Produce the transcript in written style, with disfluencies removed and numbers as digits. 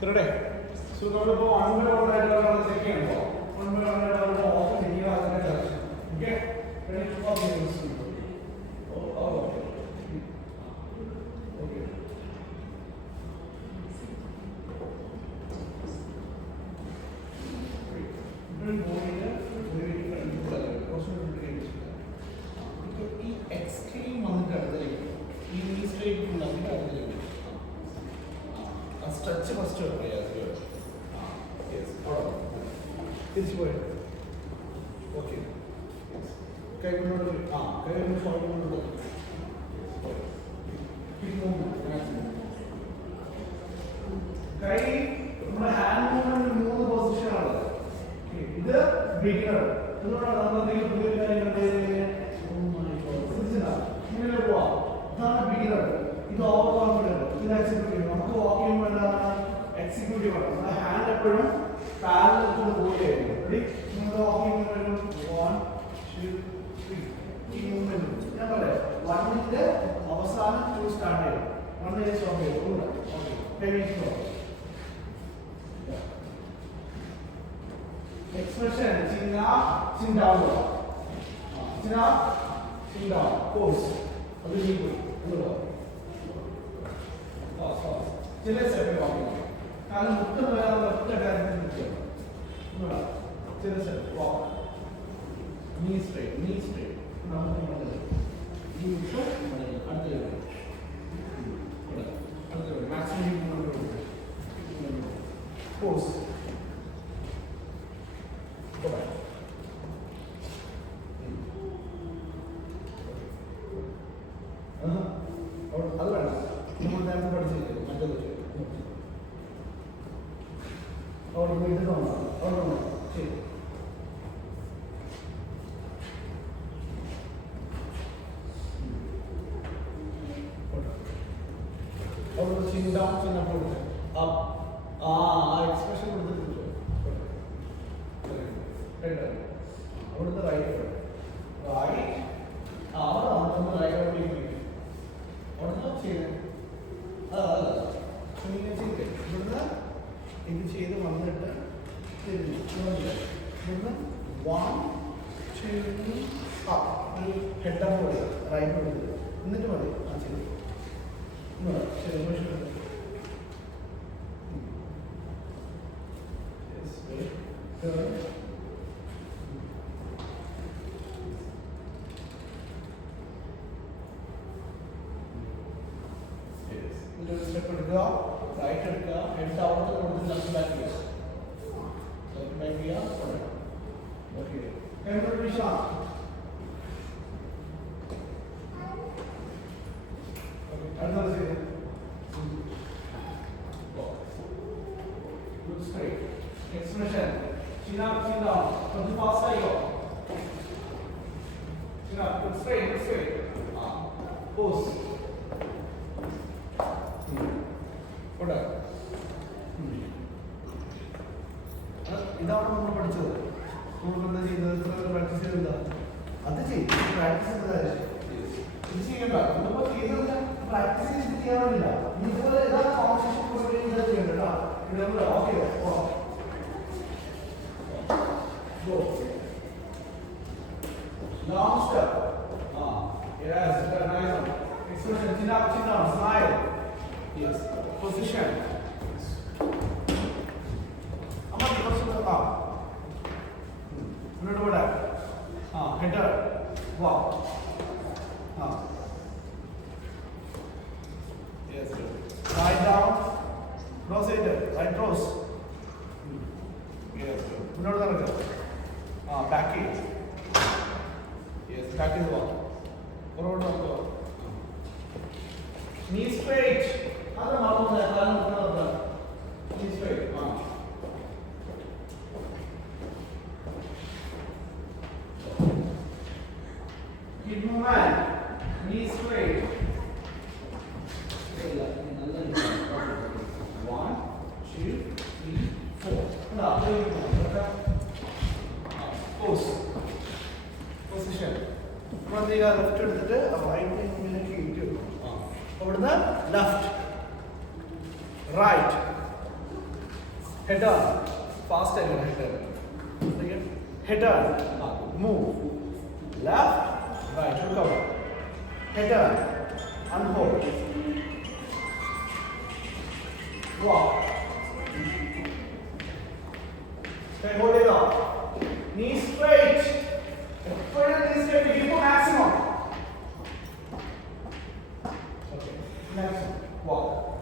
Correct. So now we go on by one right on the second ball. One by one right on the ball. Also, we have a direction. Okay. Ready to follow this. Oh, okay. Okay. Don't go in there. Very different color. Also, ഈ extreme വന്നിട്ട് അടുത്തേക്ക് ഈ നീ straight വന്നിട്ട് അടുത്തേക്ക് ആ stretch first തിരിച്ചു പോയി ഓക്കെ കൈ കൊണ്ടോട്ട് കൈ കൊണ്ട് ഷോൾഡർ കൊണ്ടോട്ട് കൈ നമ്മുടെ ഹാൻഡ് മൂവ്മെന്റ് 3 പൊസിഷനാണ് ഇത് ബിഗിനർ ഇതുകൊണ്ടാണ് നമ്മളെന്തെങ്കിലും പുതിയ കാര്യം ഇങ്ങനെ പോവാം ഇതാണ് ബിഗിനർ ഇത് ഓവർ കോൺഫിഡൻറ്റ് ഇത് എക്സിക്യൂട്ടീവ് നമുക്ക് വാക്ക് ചെയ്യുമ്പോൾ എന്താണ് എക്സിക്യൂട്ടീവ് ആണ് നമ്മുടെ ഹാൻഡ് എപ്പോഴും പാരലൽ പോവുകയായിരിക്കും റെഡി നിങ്ങൾ വാക്ക് ചെയ്യുമ്പോൾ 1 2 3 ഈ മൂവ്മെന്റ് ഞാൻ പറയാം 1ന്റെ അവസാനം 2 സ്റ്റാർട്ട് ചെയ്യും 1 സ്റ്റോപ്പ് ചെയ്യും okay payment stop expression chin up chin down chin up chin down pose adu nee koi andu pause chile step walking kalam muttu vara left direction muttu noda chile step walk knee straight namukku madale knee muttu madale adutha maximum pose go back അത് വേണ്ട നമ്മൾ നേരത്തെ പഠിച്ചില്ലേ മറ്റേത് അവിടെ വീട്ടിൽ അവിടെ ശരി അവിടെ ചിന്താം ചിന്നപ്പോൾ ആ എക്സ്പ്രഷൻ കൊടുത്തിട്ടുണ്ട് അവിടുത്തെ റൈറ്റ് അവിടെ നമ്മൾ റൈറ്റ് അവിടുന്ന് ചെയ്ത് ഇങ്ങനെ ചെയ്ത് ഇവിടുന്ന് ഇത് ചെയ്ത് വന്നിട്ട് ഇവിടുന്ന് 1 2 ഒരു ഹെഡ് പോലെ റൈറ്റ് കൊടുത്ത് എന്നിട്ട് മതി ആ ചെയ്ത് സ്റ്റെപ്പ് എടുക്കുക റൈറ്റ് എടുക്കുക ഹെഡ് അവിടെ കൊടുത്ത് ലെഫ്റ്റ് ബാക്ക് ചെയ്യുക ലെഫ്റ്റ് ബാക്ക് ചെയ്യുക ഓക്കെ അടുത്തത് ചെയ്ത് good straight expression chin up കുറച്ച് ഫാസ്റ്റ് ആയിക്കോ chin up good straight pose ഇതാണ് നമ്മൾ പഠിച്ചത് നമുക്ക് എന്താ ചെയ്യുന്നത് പ്രാക്ടീസ് ചെയ്തെന്താ അത് ചെയ്യും പ്രാക്ടീസ് ചെയ്ത ഇത് ചെയ്യണ്ട നമ്മളിപ്പോ ചെയ്തത് പ്രാക്ടീസ് ചെയ്ത് ചെയ്യാറില്ല ഇതുപോലെ ഏതാ കോൺസെപ്റ്റ് ഇതാ ചെയ്യണ്ട കേട്ടോ okay long step yes nice one expression chin up smile yes position header walk yes right down cross header right cross yes മുന്നോട്ട് നടക്കുക back it yes back is walk forward walk knee straight അത് മറന്നില്ല കാലം മുന്നോട്ട് knee straight hip movement knee straight 1 2 3 4 pose position നമ്മൾ left എടുത്തിട്ട് right ഇങ്ങനെ കീഴിട്ട് അവിടുന്ന് left right Head on. Fast head on. Again. Head on. Move. Left. Right. Recover. Head on. Unhold. Walk. Then hold it up. Knees straight. Put your knees straight. Give for maximum. Okay. Maximum. Walk.